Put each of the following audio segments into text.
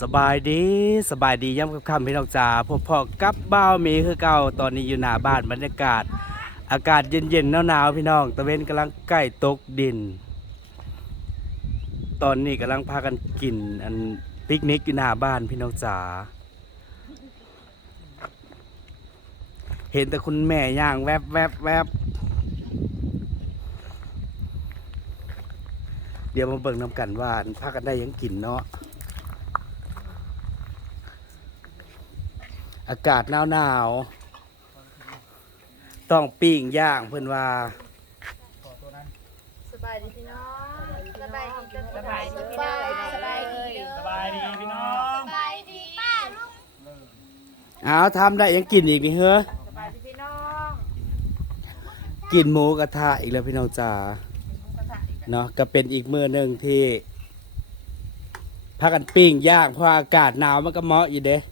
สบายดีสบายดีย่ำกับคำพี่น้องจ๋าพบพอกับบ้าวมีคือเก่าตอนนี้อยู่หน้าบ้านบรรยากาศ อากาศเย็นๆหนาวๆพี่น้อง ตะเวนกำลังใกล้ตกดิน ตอนนี้กำลังพากันกิน อันปิกนิกอยู่หน้าบ้านพี่น้องจ๋าเห็นแต่คุณแม่ย่างแวบแวบแวบเดี๋ยวมาเบิ่งน้ำกันว่าพากันได้ยังกินเนาะ อากาศหนาวหนาวๆต้องปิ้งย่างเพื่อนว่าสบายดีพี่น้องสบายดีสบายดีสบายดีสบายดีสบายดีพี่น้องสบายดีป้าลูกเอาทำได้หยังกินอีกนี่เฮ้อสบายดีพี่น้องกินหมูกระทะอีกแล้วพี่น้องจ๋าเนาะก็เป็นอีกมือหนึ่งที่พากันปิ้งย่างเพราะอากาศหนาวมันก็เหมาะอยู่เด้นั่ง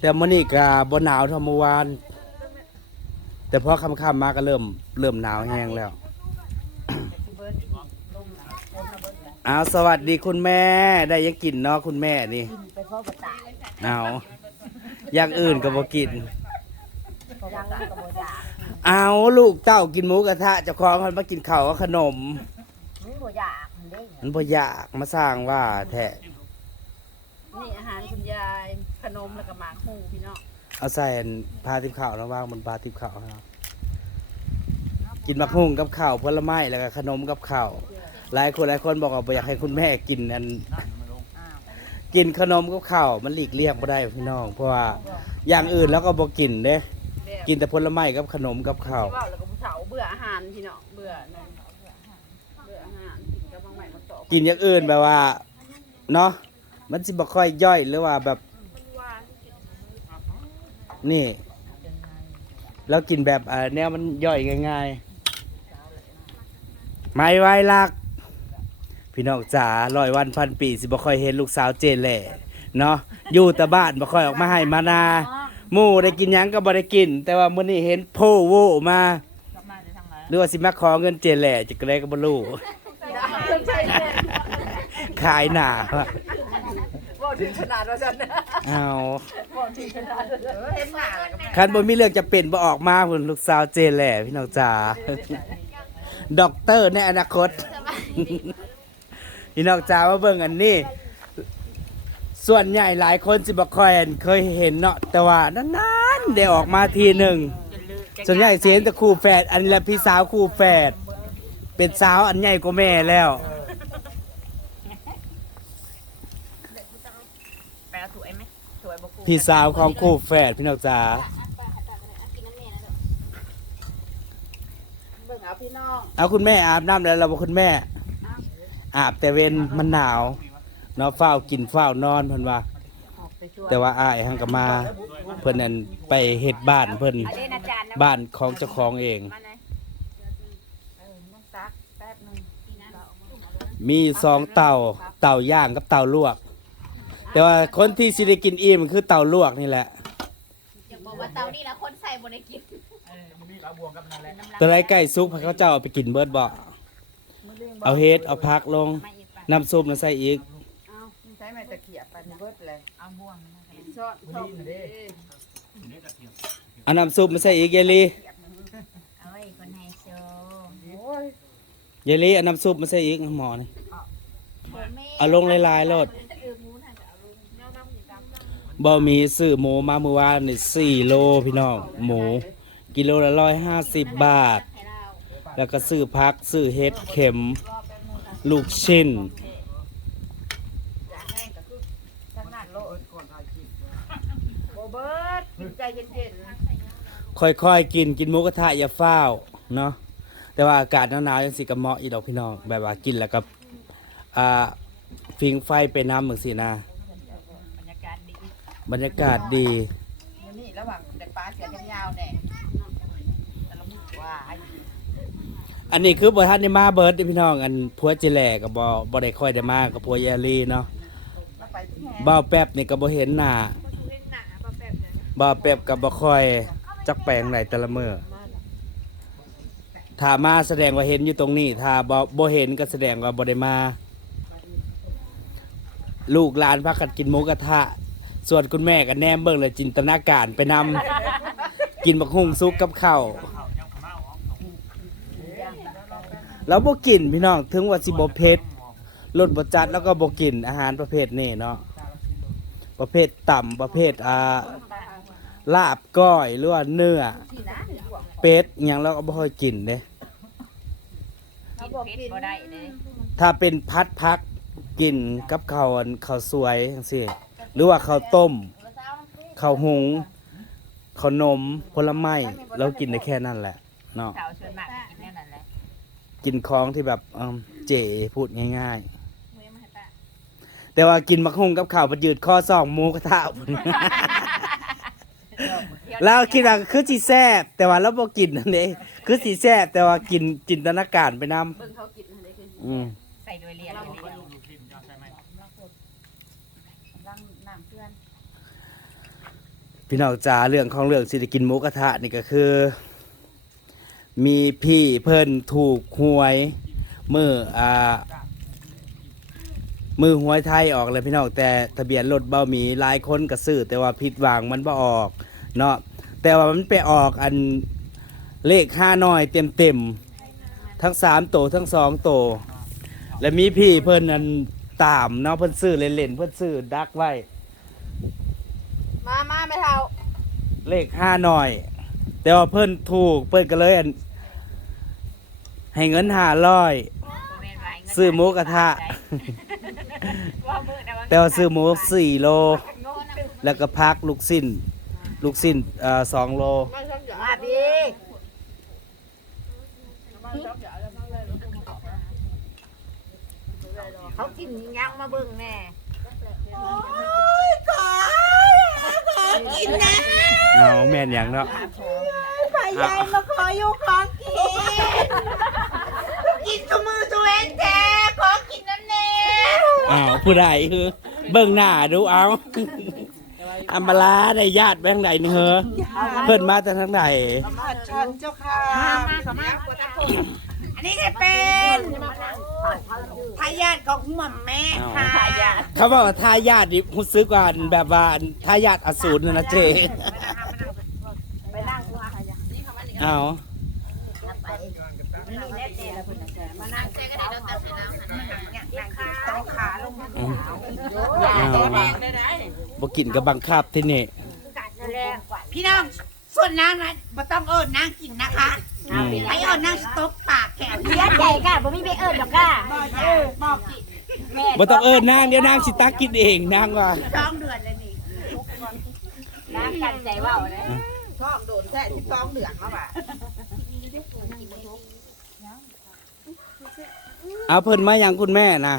แต่มื้อนี้ก็บ่หนาวเท่าเมื่อวาน แต่พอค่ำๆมาก็เริ่มเริ่มหนาวแห้งแล้วเอาสวัสดีคุณแม่ได้ยังกินเนาะคุณแม่นี่ไปพ่อกระต่ายเอาอย่างอื่นก็บ่กินยังกับโบยาเอาลูกเต้ากินหมูกระทะเจ้าของมันมากินข้าวกับขนมม่โบยามันเด้งมันบ่อยากมาสร้างว่าแท้นี่อาหารคุณยายขนมแล้วก็หมาก เอาใส่อันพาติบข้าวระว่างบนพาติบข้าวครับกินมะฮุ่งกับข้าวผลไม้แล้วก็ขนมกับข้าวหลายคนหลายคนบอกว่าบ่อยากให้คุณแม่กินอัน กินขนมกับข้าวมันหลีกเลี่ยงบ่ได้พี่น้อง เพราะว่าอย่างอื่นแล้วก็บ่กินเด้กินแต่ผลไม้กับขนมกับข้าว ที่ว่าแล้วก็ผู้เฒ่าเบื่ออาหารพี่น้องเบื่อนั่นเบื่ออาหารกินกับบางใหม่มาต่อกินอย่างอื่นแบบว่าเนาะมันสิบ่ค่อยย่อยหรือว่าแบบ นี่ แล้วกินแบบเอ่อแนวมันย่อยง่ายๆ ไม่ไหวลัก พี่น้องจ๋าร้อยวันพันปี สิบ่ค่อยเห็นลูกสาวเจนแหล่เนาะอยู่แต่บ้านบ่ค่อยออกมาให้มานาหมู่ได้กินหยังก็บ่ได้กิน แต่ว่ามื้อนี้เห็นโพโวมากลับมาจะทางไหนหรือว่าสิมาขอเงินเจนแหล่จักไดก็บ่รู้ขายหน้าว่า ถึงขนาดว่าจันนะเอาว่าถึงขนาดเห็นหน้าแล้วก็คันบ่มีเรื่องจะเป็นบ่ออกมาพุ่นลูกสาวเจนแหล่พี่น้องจ๋าด็อกเตอร์ในอนาคต พี่น้องจ๋ามาเบิ่งอันนี้ ส่วนใหญ่หลายคนสิบ่ค่อยเคยเห็นเนาะแต่ว่านานๆได้ออกมาทีหนึ่ง ส่วนใหญ่สิเห็นแต่คู่แฝดอันนี้แหละพี่สาวคู่แฝดเป็นสาวอันใหญ่กว่าแม่แล้ว แปลสวยไหมสวยบ่กูพี่สาวของคู่แฝดพี่น้องจ๋าเบิ่งเอาพี่น้องเอาคุณแม่อาบน้ำแล้วเราบอกคุณแม่ อาบแต่เว้นมันหนาวเนาะเฝ้าวกินเฝ้าวนอนเพิ่นว่า ออกไปช่วยแต่ว่าอ้ายหังก็มา เพิ่นนั่นไปเฮ็ดบ้านเพิ่นเล่นอาจารย์นะบ้านของเจ้าของเอง มาไหนเออนั่งซักแป๊บนึงมีสองเต่าเต่าย่างกับเต่าลวก แต่ว่าคนที่สิได้กินอิ่มคือเต่าลวกนี่แหละ อยากบอกว่าเตานี่แล้วคนใส่บนในกินเออมีเราบวกกับนั่นแหละน้ำลายตัวไรไก่ซุปให้เขาเจ้าเอาไปกินเบิดบ่เอาเฮ็ดเอาผักลงมาอีกป่ะน้ำซุปมาใส่อีกเอาใช้ไม้ตะเกียบไปเบิดเลยเอาบ่วงมาให้ช้อนช้อนเด้เอาน้ำซุปมาใส่อีกยายลีเอาไว้คนไฮโซโอ้ยยายลีเอาน้ำซุปมาใส่อีกหมอนี่เอาลงหลายๆโลด บ่มีซื้อหมูมาเมื่อวานนี่สี่โลพี่น้องหมู กิโลละร้อยห้าสิบบาท แล้วก็ซื้อพักซื้อเห็ดเข็ม ลูกชิ้นค่อยๆกินกินหมูกระทะอย่าฟ้าเนาะแต่ว่าอากาศหนาวๆจังสิกระเหมาะอีดอกพี่น้องแบบว่ากินแล้วก็อ่าฟิงไฟไปน้ำเหมือนสินะ บรรยากาศดี บรรยากาศดีๆอยู่นี่ระหว่างเด็กปลาเสียยาวๆแน่แต่ละมือว่าอันนี้คือบ่ทันได้มาเบิร์ดเด้อพี่น้องอันพัวเจแหลก็บ่บ่ได้ค่อยได้มากับพัวยาลีเนาะมาไปที่แห่บ่าวแป๊บนี่ก็บ่เห็นหน้าเล่นหนาปลาแบบนี้บ่าวแป๊บก็บ่ค่อยจักแปลงไหนแต่ละมื้อถ้ามาแสดงว่าเห็นอยู่ตรงนี้ ถ้าบ่บ่เห็นก็แสดงว่าบ่ได้มา ลูกหลานพักกันกินหมูกระทะ ส่วนคุณแม่กับแนมเบิ่งเลยจินตนาการไปนำกินบักฮุ่งซุกกับข้าวแล้วบ่กินพี่น้องถึงว่าสิบ่เผ็ดรสบ่จัดแล้วก็บ่กินอาหารประเภทนี้เนาะประเภทต่ำประเภทอ่าลาบก้อยหรือว่าเนื้อ เป็ดอหย่างเราก็บ่ค่อยกินเด้กินเผ็ดบ่ได้เลยถ้าเป็นพัดพักกินกับข้าวอันข้าวสวยจังซี่ หรือว่าข้าวต้มข้าวหุงข้าวนมผลไม้เรากินได้แค่นั้นแหละเนาะสาวชวนมากกินแน่นั่นแหละกินของที่แบบเอิ่มเจ๋พูดง่าย มือมาให้ป้าๆ แต่ว่ากินมักฮุงกับข้าวประยืดข้อซองหมูกระทะเราคิดว่าคือสิแซ่บแต่ว่าเราบ่กินนั่นเองคือสิแซ่บแต่ว่ากินจินตนาการไปนำเบิ่งเขากินอะไรคืออืมใส่ด้วยเลียนเลยลังน้ำเพื่อน พี่น้องจ๋าเรื่องของเรื่องสิได้กินหมูกระทะนี่ก็คือ มีพี่เพิ่นถูกหวยมืออ่ามือหวยไทยออกเลยพี่น้องแต่ทะเบียนรถเบ้าหมีหลายคนก็ซื้อแต่ว่าผิดหวังมันบ่ออกเนาะแต่ว่ามันไปออกอันเลขห้าน้อยเต็มเต็มๆทั้งสามโตทั้งสองโต และมีพี่เพิ่นอันตามเนาะเพิ่นซื้อเล่นๆเพิ่นซื้อดักไว้ เท่าเลขห้าหน่อย แต่ว่าเพิ่นถูกเพิ่นก็เลยอันให้เงินห้าร้อยซื้อหมูกระทะ แต่ว่าซื้อหมูสี่โล แล้วก็พักลูกสิ้น ลูกสิ้นเอ่อสองโลมาชอบอย่ามาพี่มาชอบอย่าแล้วมาเลยเขากินยังมาเบิ่งแน่ กินนะเอาแม่นอย่างเนาะพยายมาขออยู่ของกินกินกับมือตัวเองแท้ขอกินน้ำแน่อ้าวผู้ใดคือ เบิ่งหน้าดูเอาอัมบลาได้ญาติไปทางใดนี่เหรอเพิ่นมาแต่ทางใดมาชันเจ้าค่ะมามาขมาอันนี้จะเป็น ทายาทของหม่อมแม่ค่ะเขาบอกว่าทายาทนี่รู้สึกว่าแบบว่าทายาทอสูรน่ะนะเจไปนั่งว่าเอานี่แน่เจแล้วคุณจะมานั่งใจก็ได้เราตัดให้น้ำนะนั่งกินโต๊ะขาลงมาอืมอย่าบ่กินกับบังคับที่นี่พี่น้องส่วนนางนะบ่ต้องเอิญนางกินนะคะอืม ไปเอิญนางสต๊อกปากแขนเลียนใหญ่ก้าบ่มีไปเอิ้นดอกก้าเออบอกกินแม่บ่ต้องเอิ้นนางเดี๋ยวนางสิตักกินเองนางว่าท้องเดือนเลยนี่น้ำกันใจว่าวนะท้องโดนแท้ที่ท้องเดือนแล้วว่ะเอาเพิ่นมาอย่างคุณแม่นะ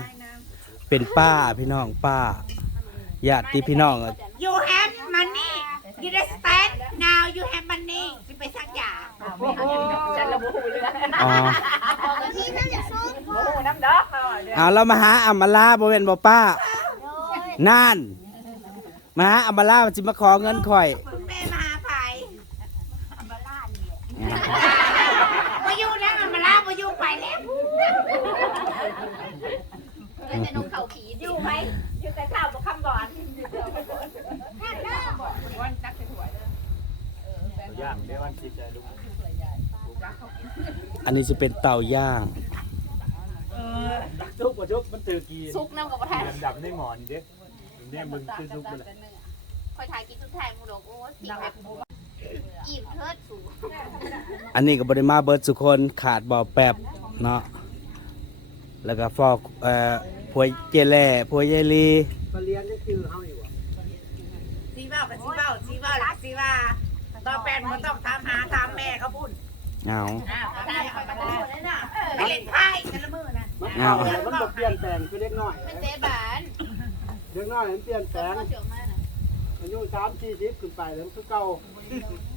เป็นป้าพี่น้องป้าญาติพี่น้องอะยูแฮปมันนี่ยูเดสแตน now you have money สิไปสักอย่างฉันระบุเรื่องอ๋อบอกกันที่นั่นอย่าซุกโอ้น้ำดอกเอาเรามาหาอัมมาลาบ่แม่นบ่ป้านั่นมาหาอัมมาลามันสิมาขอเงินข่อยคุณแม่มาหาไผ่มาอยู่นะมาลามาอยู่ไปแล้ว แล้วจะนมเขาขี่อยู่ไหม อยู่แต่ข้าวบ่คำบ่อน อันนี้จะเป็นเตาย่างซุกบ่ซุกมันตื่นกี่ซุกน้ำกับประทานดับในหมอนเด้เนี่ยมึงคือซุกมันคอยถ่ายกินทุกทายมูดอกโอ้สิครับอิ่มเทิดสูงอันนี้ก็บริมาเบิร์ดสุคนขาดบ่อแป๊บเนาะแล้วก็ฟอกเอ่อพวยเจแล่พวยเยลีซีเบ้ากับซีเบ้าซีเบ้าหลักซีว่า ต่อแปนมันต้องถามหาถามแม่เขาพูดเอาอ้าวได้ค่ะมาได้ไปเล่นไพ่กันละมือนะเอามันบ่เปลี่ยนแปลงคือเล็กน้อยเป็นเจ๊บานเล็กน้อยมันเปลี่ยนแปลงก็เสียวมากนะอายุสามสี่สิบขึ้นไปแล้วมันคือเก่า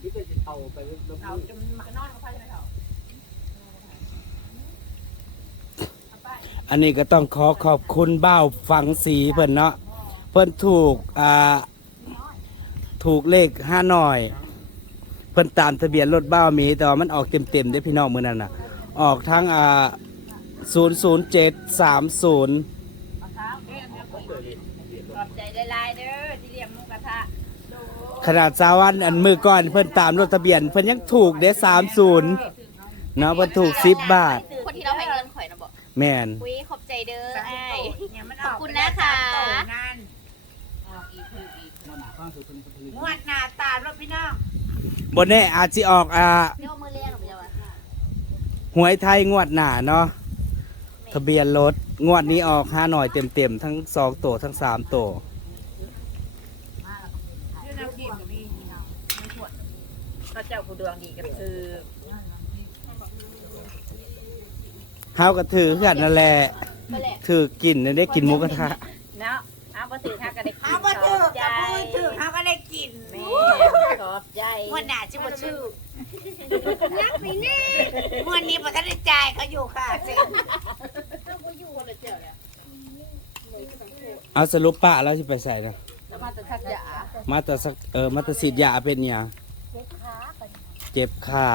ที่จะสิเฒ่าไปแล้วเอาจนมานอนกับไพ่ไม่เท่าอันนี้ก็ต้องขอขอบคุณเบ้าฝังสีเพิ่นเนาะเพิ่นถูกอ่าถูกเลขห้าหน่อย เพิ่นตามทะเบียนรถเบ้ามีแต่ว่ามันออกเต็มๆได้อพี่น้องมื้อนั้นน่ะ ออกทั้งอ่า00730 ขอบใจหลายๆเด้อที่เลี้ยงหมูกระทะขนาดสาวันอันมือก่อนเพิ่นตามรถทะเบียน เพิ่นยังถูกเด้สามศูนย์เนาะเพิ่นถูกสิบบาท คนที่เราให้เงินข่อยนะบอกแม่น คุยขอบใจเด้อไอ้าย เนี่ยมันออกขอบคุณนะคะไปแล้วสามโตนั่นงวดหน้าตาแล้วพี่น้อง บนแน่อาจจะออกอ่าเรียกว่ามือเลี้ยงหรือเปล่าวะหวยไทยงวดหน้าเนาะทะเบียนรถงวดนี้ออกห้าหน่อยเต็มๆทั้งสองตัวทั้งสามตัวพระเจ้าผู้ดวงดีก็คือเฮาก็ถือกันนั่นแหละไปแหละถือกินได้กินหมูกระทะเนาะเอาบ่ถือข้าก็ได้กินเอาบ่ถือกับมือถือเขาก็ได้กินแม่ข อบใจงวดหน้าจิบ่ชื่อนักไปแน่งวดนี้บ่ทันได้จ่ายเขาอยู่ค่ะเจ๊เอาสรุปป้าแล้วที่ไปใส่นะมาจะทักยามาแต่สักเออมาแต่สีดยาเป็นเนี่ยงเจ็บขา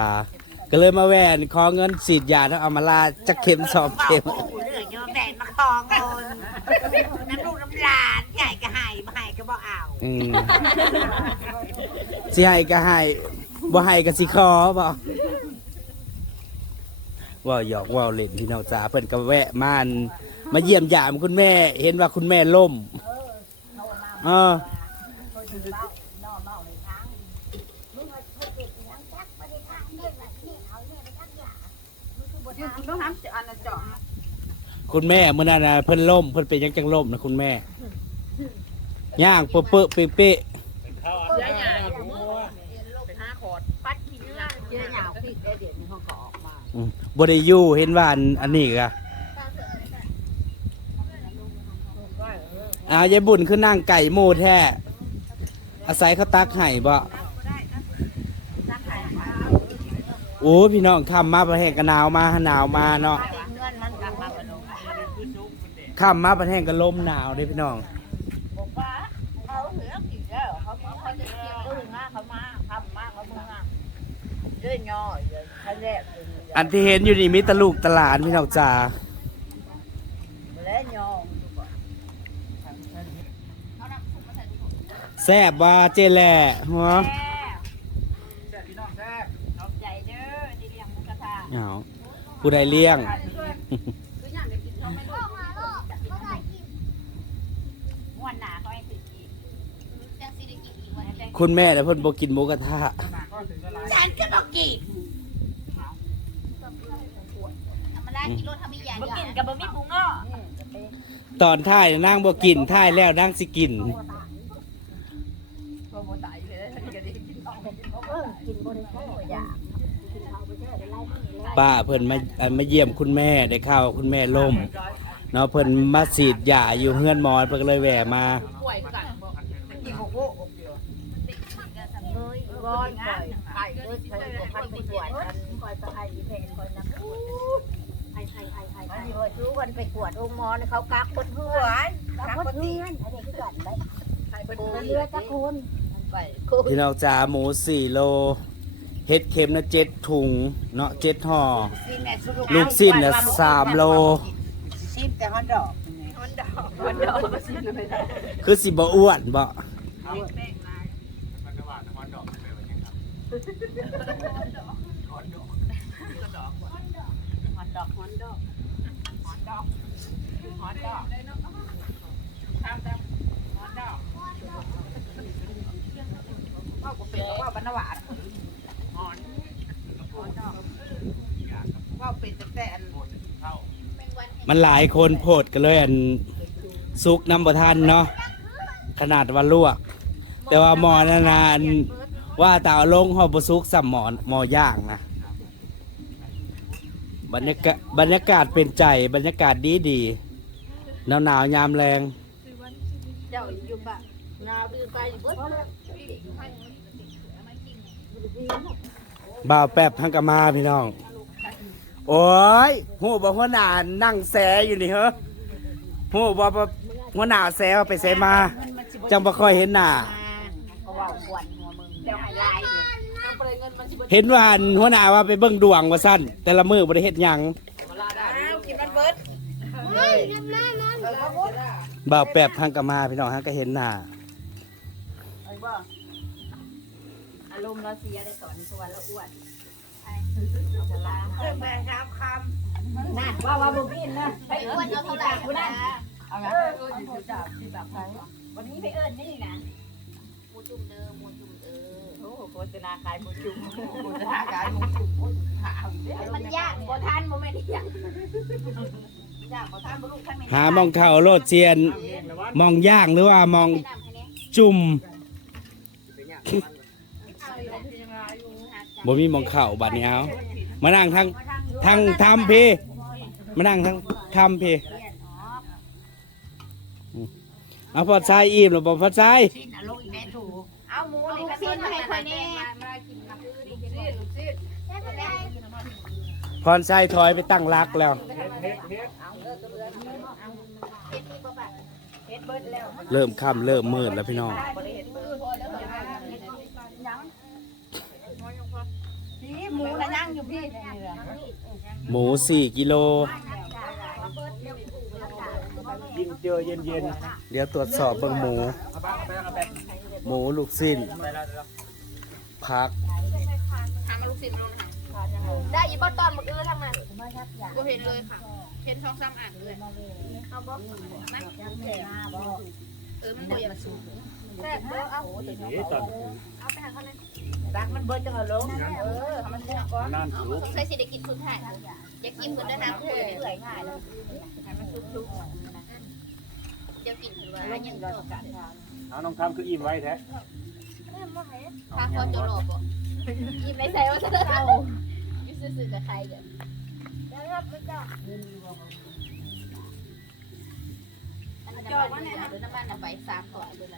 ก็เลยมาแหวนขอเงินสีดยาทั้งเอามาลาจะเข็มสองเข็ม โอ้โห เรื่องโยมแดนมาคลองคนน้ำลูกน้ำหลานใหญ่ก็ให้บ่ให้ก็บ่เอาอืมสิให้ก็ให้บ่ให้ก็สิขอบ่ว่าหยอกว่าเล่นพี่น้องจ๋าเพิ่นก็แวะมาอันมาเยี่ยมยามคุณแม่ เห็นว่าคุณแม่ล่มเออต้องทำอันนั้นจ่อ คุณแม่เมื่อนั้นน่ะเพิ่นล่มเพิ่นเป็นหยังจังล่มนะคุณแม่ย่างเปื้อเปื้อเป๊ะเป๊ะเยอะใหญ่ห้าขอดปัดขี้เนื้อเยอะใหญ่พี่ได้เดี๋ยวนี้เขาก็ออกมาอืมบ่ได้อยู่เห็นว่าอันอันนี้กะอ่ายายบุญคือนั่งไก่หมูแท้อาศัยเขาตักให้บ่โอ้ยพี่น้องข้ามมาประเทศกะหนาวมาหนาวมาเนาะ เงินมันกลับมาบนลง ข้ามมาประเทศก็ลมหนาวเด้พี่น้องบอกว่าเขาเหลือกี่แล้วเขาเขาจะเกี่ยวอึ้งมาเขามาทำมาเขาเมือเรื่อยย่อยเขาแรกอันที่เห็นอยู่นี่มีแตลูกตลาดพี่น้องจ๋าและย่อแซ่บว่าเจแหล่หัวใจเด้อที่เลี้ยงหมูกระทะเอาผู้ใดเลี้ยง ม่วนหนาเขาให้ถือกินยังซีได้กินอีกวันหนึ่งคุณแม่น่ะเพิ่นบ่กินหมูกระทะฉันก็บอกกินเอามาล่ากิโลทำอีกอย่างบ่เดียวกินกับบะหมี่ปรุงเนาะตอนท้ายน่ะนางบ่กินท้ายแล้วนางสิกินบ่บ่ตายเลยท่านก็ได้กินเอาเออกินบ่ได้เขาอยากป้าเพิ่นมาอันมาเยี่ยมคุณแม่ได้ข่าวว่าคุณแม่ล่ม เนาะเพิ่นมาฉีดยาอยู่เฮือนหมอเพิ่นก็เลยแหวะมาป่วยกันบ่กินโกโก้เลยก้อนไก่ไก่เลยใส่บ่พันไปกวดกันคอยไปไอ้แพงคอยนักไอ้ไอ้ไอ้ไอ้มันสิว่าชูกันไปกวดองค์หมอนี่เขากักคนเพื่อนกักคนเพื่อนอันนี้คือกันได้ไอ้เพิ่นเรือจักคนไปพี่น้องจ๋าหมู4โลเฮ็ดเข็มนะ7ถุงเนาะ7ห่อสิ้นแหละสรุปลูกสิ้นน่ะสามโล แต่ฮอตดอกมันดอกมันดอกมันสิเลยคือสิบ่อ้วนบ่มันดอกมันดอกมันดอกมันดอกทำทำมันดอกว่ากูเป็นว่าบรรณวาดอ่อนว่าเป็นแต่อัน มันหลายคนโพดกันเลยอันซุกน้ำบ่ทันเนาะขนาดว่าลวก แต่ว่าหมอนานานว่าแตาลงหอบซุกสัมหมอนหมอย่างนะบรรยากาศบรรยากาศเป็นใจบรรยากาศดีดีหนาวหนาวยามแรงเจ้าอยู่ปะงาดื้อไปบ่าวแป๊บทั้งกะมาพี่น้อง โอ้ยหูบ่หัวหน้านั่งแสอยู่นี่เหรอหูบ่บ่หัวหน้าแสว่าไปแสมา จังบ่ค่อยเห็นหน้าเขาว่าควนหัวมึงเดี๋ยวให้ลายอยู่เอาไปเงินมันสิเบิดเห็นว่าอันหัวหน้าว่าไปเบิ่งดวงว่าสั้นแต่ละมือบ่ได้เฮ็ดหยังอ้าวกินมันเบิดเฮ้ยน้ำน้ำน้ำบ่าวแป๊บทางก็มาพี่น้องทางก็เห็นหน้าอารมณ์เราเสียได้สอนตัวเราอ้วน เพิ่มาสามคนั่นว่าว่าบุกินนะไปอ้วนเอาเท่าไหร่นะเอาละวันนี้ไปเอิญนี่นะหมูจุ่มเดิมหมูจุ่มเดิมโอ้โหโฆษณาขายหมูจุ่มโฆษณาขายหมูจุ่มโอ้ยขาวมันยากบ่ทันบ่แม่นยากอยากบอกท่านบุรุษท่านไม่หามองเข้าโลดเจียน มองย่างหรือว่ามองจุ่มบ่มีมองเข้าบัดนี้เอา มานั่งทางทางทำพี่มานั่งทางทำพี่อืมเอาพอดทรายอิ่มหรือบ่พอดทรายชิ้นอารมณ์อีแม่ถูกเอาหมูนี่ก็ต้นมาให้ค่อยแน่พรทรายถอยไปตั้งรักแล้วเฮ็ดเฮ็ดเฮ็ดเฮ็ดมีบ่บาดเฮ็ดเบิดแล้วเริ่มค่ำเริ่มมืดแล้วพี่น้อง บ่ได้เฮ็ดเบิดพี่ หมูนะย่างอยู่พี่นี่แหละหมูสี่กิโลกินเจอเย็นเย็นเดี๋ยวตรวจสอบเบิ่งหมูเอาบ้างไปเอาแบบหมูลูกสิ้นไปแล้วพักหามาลูกศิษย์มาลงหาได้อีบ่ตอนมื้ออื่นทางนั้นบ่เห็นเลยค่ะเห็น2 3อ่านเลยเอาบ่มันเออมันบ่อยากสูง แซ่บเด้อเอานี่ตอนเอาไปหาเขาเลยรักมันเบิดจังเลงเออมันเสียก่อนนั่นเอาสูงสงสัยสิได้กินสุดท้ายอยากกินเหมือนดิมนะเพื่อนเปื่อยง่ายแล้วให้มันชุบเดี๋ยวกินว่าๆลงยังรอกันเอาน้องทำคืออิ่มไว้แท้พาเขาจะรอบ่ยิ้มในใจว่าจะเศร้าอยู่ซื่อๆกับใครกันอันนี้น้ำมันเดือนน้ำมันน้ำใบสามก่อนเดือนละนะคือจะเอาท้องมาให้ใจอนบ่จ้ะทาไหนครับต้องไปแล้วก็เก็บเอาไปให้แล้วเหเหลืรออไอ้จิรวัตรมาขั้นใดซ่อมกับจิลกไปเอาเนี่ยพอลายเนี่ยวันที่ดำเขาใช้บาทเนี่ยก็เอาจิพอลยเนี่ยไปแจกตามมันบ้านเอานี่แล้วแล้วก็ใส่แล้วก็เก็บอยากเขาจะ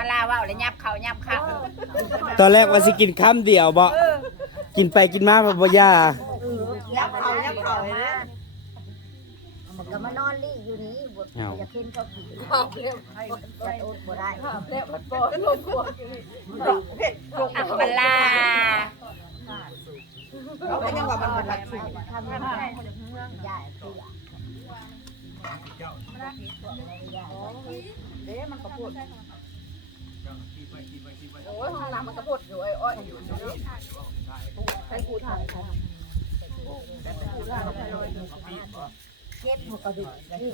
าแล้วบัดนี้เอาอิ่มหรือบ่ทเอาอามาลาว่าแล้วยับเขายับเขาำตอนแรกว่าสิกินคำเดียวบ่กินไปกินมาบ่บ่ย่ายับเขายับเขามามันก็มานอนลี่อยู่นี่บดเอาจะขึ้นเขาขี่บอกเร็วจะอดบ่ได้เรียบมันโบนลงครัวอามาลาเขาก็ยังว่ามันมันหลักสูตรทำให้ใหญ่เสือเด้มันกระพุด โอ้ยห้องน้ำมันกระพุดอยู่ไอ้อ้อยอยู่ใช้กูถ่ายเก็บหัวกระดูกนี่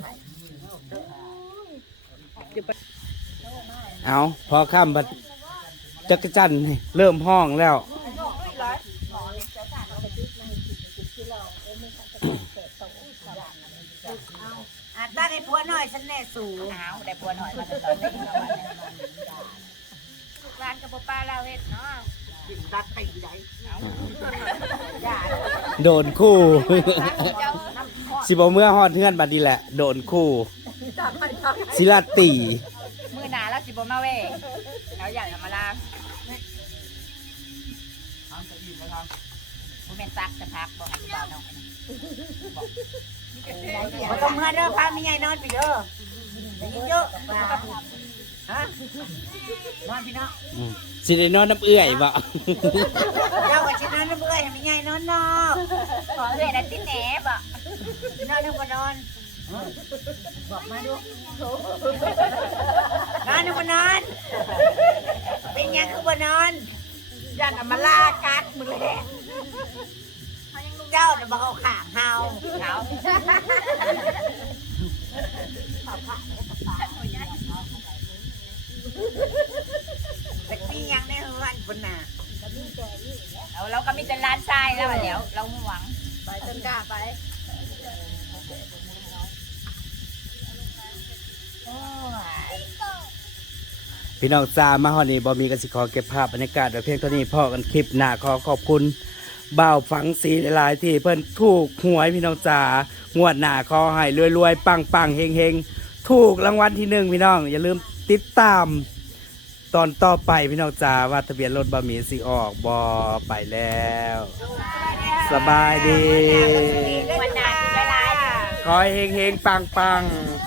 เอาพอข้ามบัดจักรจันทร์นี่เริ่มห้องแล้ว อะตั้งให้ผัวหน่ อยฉันแน่สูงเอาได้ปวดหน่อยมาตอนนี้ร้านกับป้าเราเฮ็ดเนาะกินรักตีได้โดนคู่เจ้าสิบ่เมื่อฮอดเทือนบัดนี้แหละ โดนคู่ศิลาตีมือหนาแล้วสิบมาเว้แล้วอยากจะมาลาผู้เป็นซักจะพักบอกให้ดูบ้านน้องบ่ ต้องเมื่อเด้อพามีใหญ่นอนไปเด้อได้ยินเยอะฮะนอนพี่น้องอืมสิได้นอนน้ำเอื้อยบ่ เจ้าก็สินอนน้ำเบื่อยให้มีใหญ่นอนนอกขอเรียนติแหนบอะนอนนึกว่านอนบอกมาดูนอนนึกว่านอน เป็นหยังคือบ่นอนยันเอามาลากัดมือแลง เจ้าน่ะบ่เอาขางเฮาเขาแต่มีหยังในเฮือนพุ่นน่ะเราเราก็มีแต่ร้านทรายแล้วเดี๋ยว เราหวังไปจนกล้าไปพี่น้องจ้ามาฮอดนี้บ่มีกสิขอเก็บภาพบรรยากาศไว้เพียงเท่านี้พอกันคลิปหน้าขอขอบคุณ บ่าวฝังสีหลายๆที่เพิ่นถูกหวยพี่น้องจ๋างวดหน้าขอให้รวยๆปังๆเฮงๆถูกรางวัลที่หนึ่งพี่น้อง อย่าลืมติดตาม ตอนต่อไปพี่น้องจ๋าว่าทะเบียนรถบะหมี่สิออกบอไปแล้ว สบายดี วันนาที่หลายๆขอให้เฮงเฮงปังปังๆ